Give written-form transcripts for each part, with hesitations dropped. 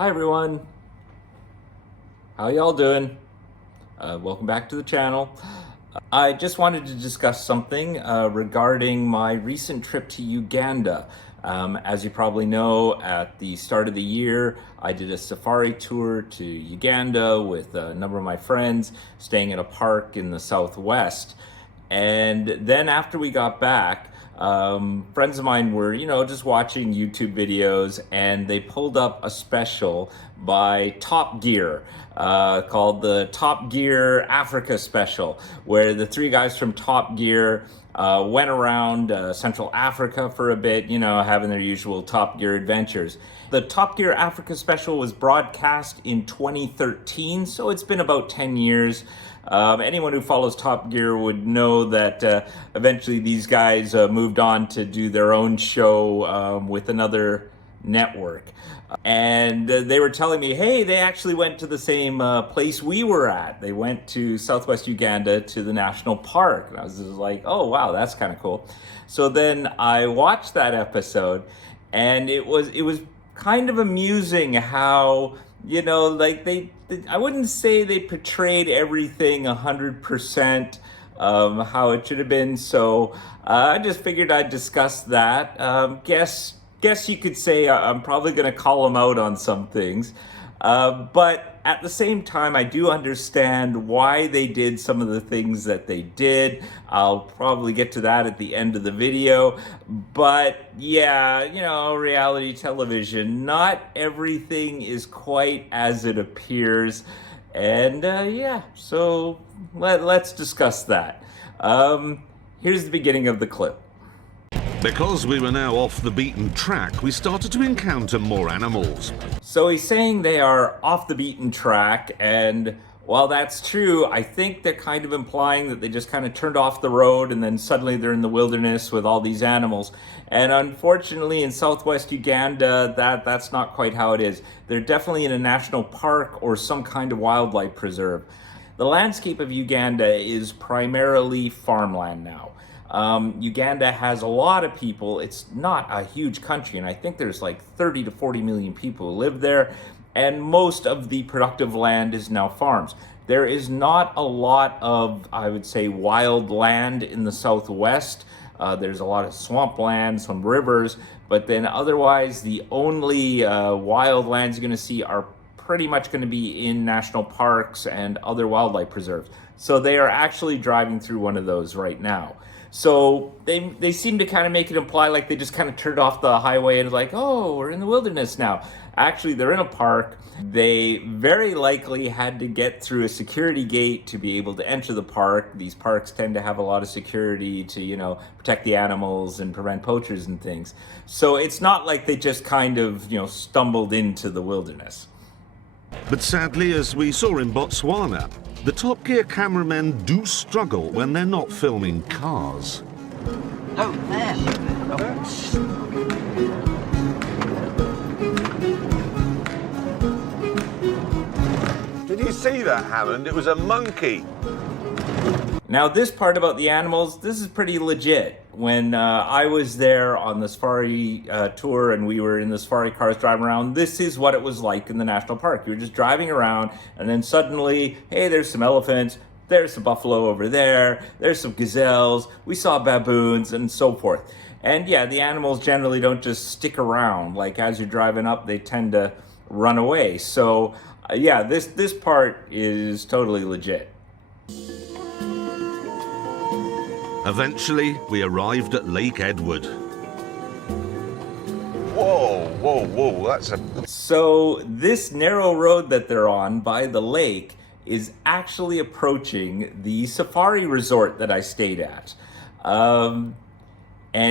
Hi everyone, how y'all doing? Welcome back to the channel. I just wanted to discuss something regarding my recent trip to Uganda. As you probably know, at the start of the year, I did a safari tour to Uganda with a number of my friends, staying in a park in the southwest. And then after we got back, friends of mine were, just watching YouTube videos, and they pulled up a special by Top Gear called the Top Gear Africa Special, where the three guys from Top Gear went around Central Africa for a bit, having their usual Top Gear adventures. The Top Gear Africa Special was broadcast in 2013, so it's been about 10 years. Anyone who follows Top Gear would know that eventually these guys moved on to do their own show with another network. And they were telling me, hey, they actually went to the same place we were at. They went to Southwest Uganda to the national park. And I was just like, oh, wow, that's kind of cool. So then I watched that episode, and it was kind of amusing how, I wouldn't say they portrayed everything 100% how it should have been. So I just figured I'd discuss that. Guess you could say I'm probably going to call them out on some things. But at the same time, I do understand why they did some of the things that they did. I'll probably get to that at the end of the video. But yeah, reality television, not everything is quite as it appears. And so let's discuss that. Here's the beginning of the clip. Because we were now off the beaten track, we started to encounter more animals. So he's saying they are off the beaten track, and while that's true, I think they're kind of implying that they just kind of turned off the road and then suddenly they're in the wilderness with all these animals. And unfortunately in southwest Uganda, that's not quite how it is. They're definitely in a national park or some kind of wildlife preserve. The landscape of Uganda is primarily farmland now. Uganda has a lot of people. It's not a huge country, and I think there's like 30 to 40 million people who live there, and most of the productive land is now farms. There is not a lot of, I would say, wild land in the southwest. There's a lot of swampland, some rivers, but then otherwise the only wild lands you're going to see are pretty much going to be in national parks and other wildlife preserves. So they are actually driving through one of those right now. So they seem to kind of make it imply like they just kind of turned off the highway and like, oh, we're in the wilderness now. Actually, they're in a park. They very likely had to get through a security gate to be able to enter the park. These parks tend to have a lot of security to, protect the animals and prevent poachers and things. So it's not like they just kind of, stumbled into the wilderness. But sadly, as we saw in Botswana, the Top Gear cameramen do struggle when they're not filming cars. Oh, there. Did you see that, Hammond? It was a monkey. Now, this part about the animals, this is pretty legit. When I was there on the safari tour and we were in the safari cars driving around, this is what it was like in the national park. You were just driving around and then suddenly, hey, there's some elephants, there's some buffalo over there, there's some gazelles, we saw baboons and so forth. And yeah, the animals generally don't just stick around. Like as you're driving up, they tend to run away. So yeah, this part is totally legit. Eventually, we arrived at Lake Edward. Whoa, that's a... So this narrow road that they're on by the lake is actually approaching the safari resort that I stayed at. And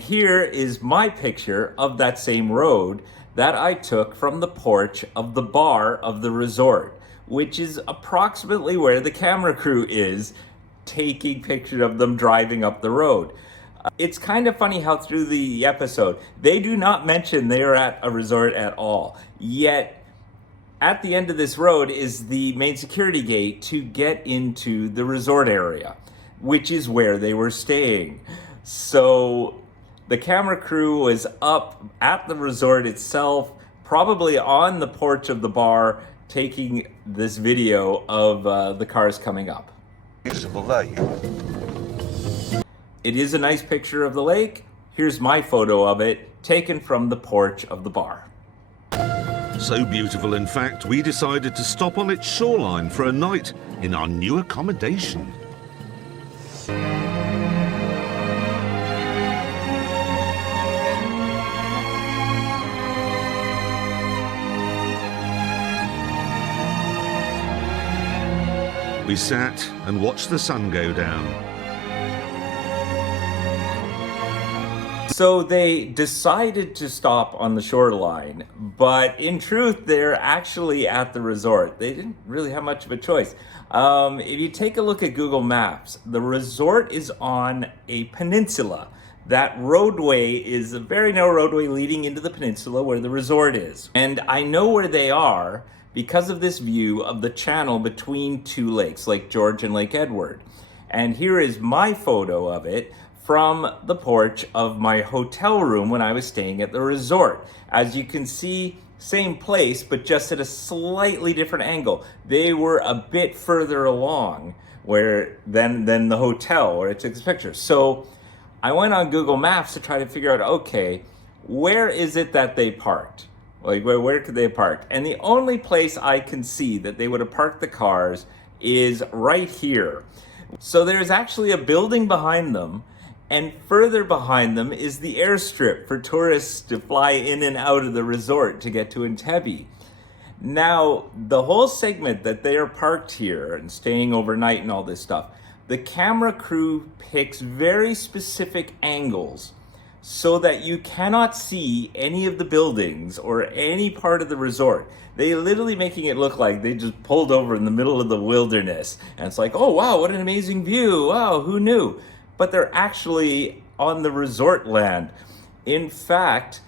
here is my picture of that same road that I took from the porch of the bar of the resort, which is approximately where the camera crew is, taking pictures of them driving up the road. It's kind of funny how through the episode, they do not mention they are at a resort at all. Yet, at the end of this road is the main security gate to get into the resort area, which is where they were staying. So the camera crew was up at the resort itself, probably on the porch of the bar taking this video of the cars coming up. Usable lake. It is a nice picture of the lake. Here's my photo of it, taken from the porch of the bar. So beautiful, in fact, we decided to stop on its shoreline for a night in our new accommodation. We sat and watched the sun go down. So they decided to stop on the shoreline, but in truth, they're actually at the resort. They didn't really have much of a choice. If you take a look at Google Maps, the resort is on a peninsula. That roadway is a very narrow roadway leading into the peninsula where the resort is. And I know where they are because of this view of the channel between two lakes, Lake George and Lake Edward. And here is my photo of it from the porch of my hotel room when I was staying at the resort. As you can see, same place, but just at a slightly different angle. They were a bit further along than the hotel where I took this picture. So I went on Google Maps to try to figure out, okay, where is it that they parked? Like, where could they have parked? And the only place I can see that they would have parked the cars is right here. So there's actually a building behind them, and further behind them is the airstrip for tourists to fly in and out of the resort to get to Entebbe. Now, the whole segment that they are parked here and staying overnight and all this stuff, the camera crew picks very specific angles so that you cannot see any of the buildings or any part of the resort. They literally making it look like they just pulled over in the middle of the wilderness. And it's like, oh wow, what an amazing view. Wow, who knew? But they're actually on the resort land. In fact,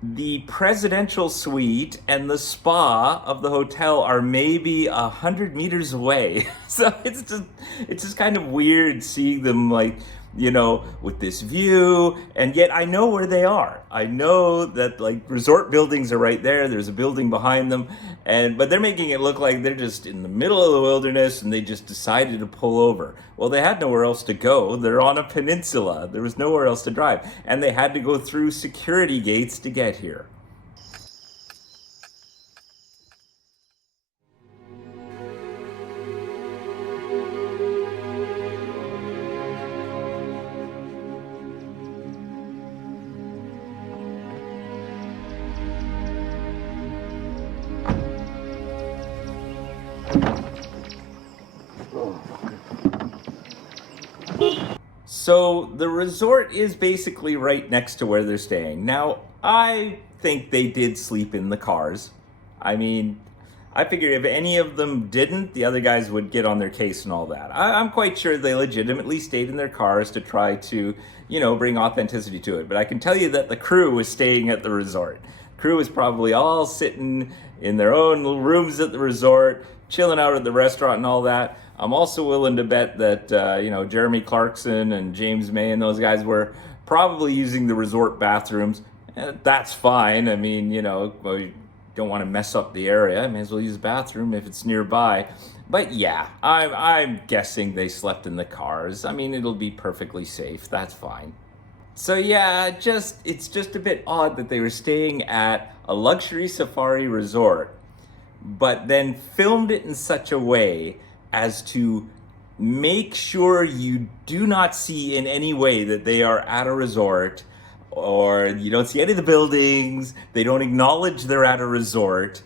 the presidential suite and the spa of the hotel are maybe 100 meters away. So it's just kind of weird seeing them, like, you know, with this view, and yet I know where they are. I know that, like, resort buildings are right there. There's a building behind them, but they're making it look like they're just in the middle of the wilderness and they just decided to pull over. Well, they had nowhere else to go. They're on a peninsula. There was nowhere else to drive, and they had to go through security gates to get here. So the resort is basically right next to where they're staying. Now, I think they did sleep in the cars. I mean, I figured if any of them didn't, the other guys would get on their case and all that. I'm quite sure they legitimately stayed in their cars to try to, you know, bring authenticity to it. But I can tell you that the crew was staying at the resort. The crew was probably all sitting in their own little rooms at the resort, chilling out at the restaurant and all that. I'm also willing to bet that, you know, Jeremy Clarkson and James May and those guys were probably using the resort bathrooms. That's fine. I mean, you know, you don't want to mess up the area. I may as well use the bathroom if it's nearby. But yeah, I'm guessing they slept in the cars. I mean, it'll be perfectly safe. That's fine. So yeah, it's just a bit odd that they were staying at a luxury safari resort, but then filmed it in such a way as to make sure you do not see in any way that they are at a resort, or you don't see any of the buildings. They don't acknowledge they're at a resort.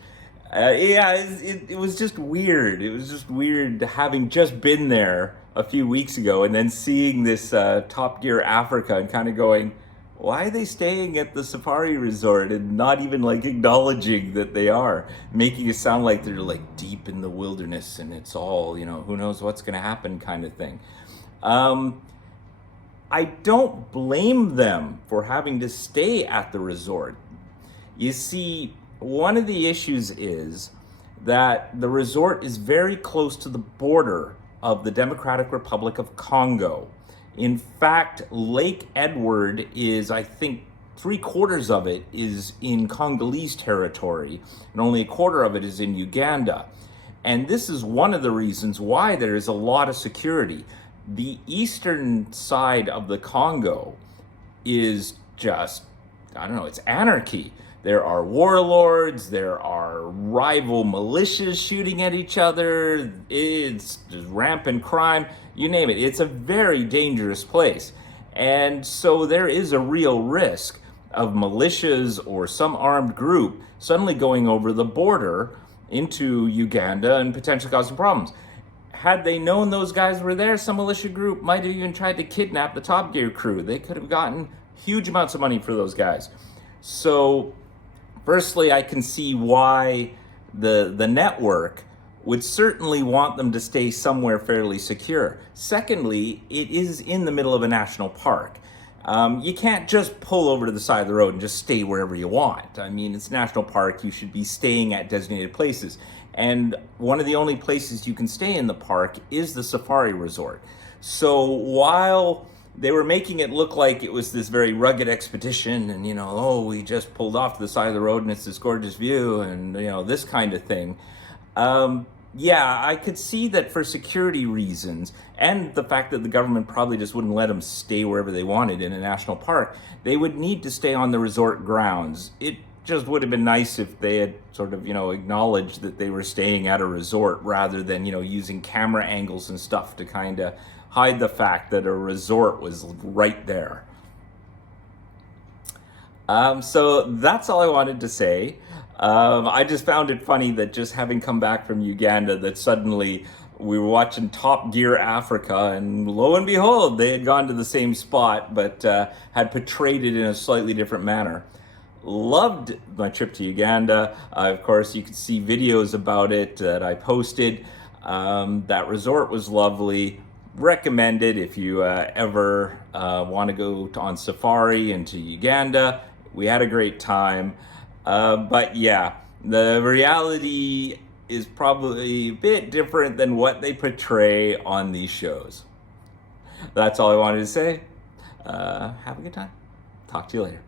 It was just weird. It was just weird having just been there a few weeks ago and then seeing this Top Gear Africa and kind of going, why are they staying at the safari resort and not even like acknowledging that they are, making it sound like they're like deep in the wilderness and it's all, you know, who knows what's going to happen kind of thing. I don't blame them for having to stay at the resort. You see, one of the issues is that the resort is very close to the border of the Democratic Republic of Congo. In fact, Lake Edward is, I think, 3/4 of it is in Congolese territory, and only a quarter of it is in Uganda. And this is one of the reasons why there is a lot of security. The eastern side of the Congo is just, I don't know, it's anarchy. There are warlords, there are rival militias shooting at each other, it's just rampant crime, you name it. It's a very dangerous place. And so there is a real risk of militias or some armed group suddenly going over the border into Uganda and potentially causing problems. Had they known those guys were there, some militia group might have even tried to kidnap the Top Gear crew. They could have gotten huge amounts of money for those guys. So, firstly, I can see why the network would certainly want them to stay somewhere fairly secure. Secondly, it is in the middle of a national park. You can't just pull over to the side of the road and just stay wherever you want. I mean, it's a national park. You should be staying at designated places. And one of the only places you can stay in the park is the safari resort. So while they were making it look like it was this very rugged expedition and, we just pulled off to the side of the road and it's this gorgeous view and, this kind of thing. Yeah, I could see that for security reasons and the fact that the government probably just wouldn't let them stay wherever they wanted in a national park, they would need to stay on the resort grounds. It just would have been nice if they had sort of, acknowledged that they were staying at a resort rather than, using camera angles and stuff to kind of hide the fact that a resort was right there. So that's all I wanted to say. I just found it funny that just having come back from Uganda, that suddenly we were watching Top Gear Africa, and lo and behold, they had gone to the same spot, but had portrayed it in a slightly different manner. Loved my trip to Uganda. Of course, you can see videos about it that I posted. That resort was lovely. Recommended if you ever want to go on safari into Uganda. We had a great time. But yeah, the reality is probably a bit different than what they portray on these shows. That's all I wanted to say. Have a good time. Talk to you later.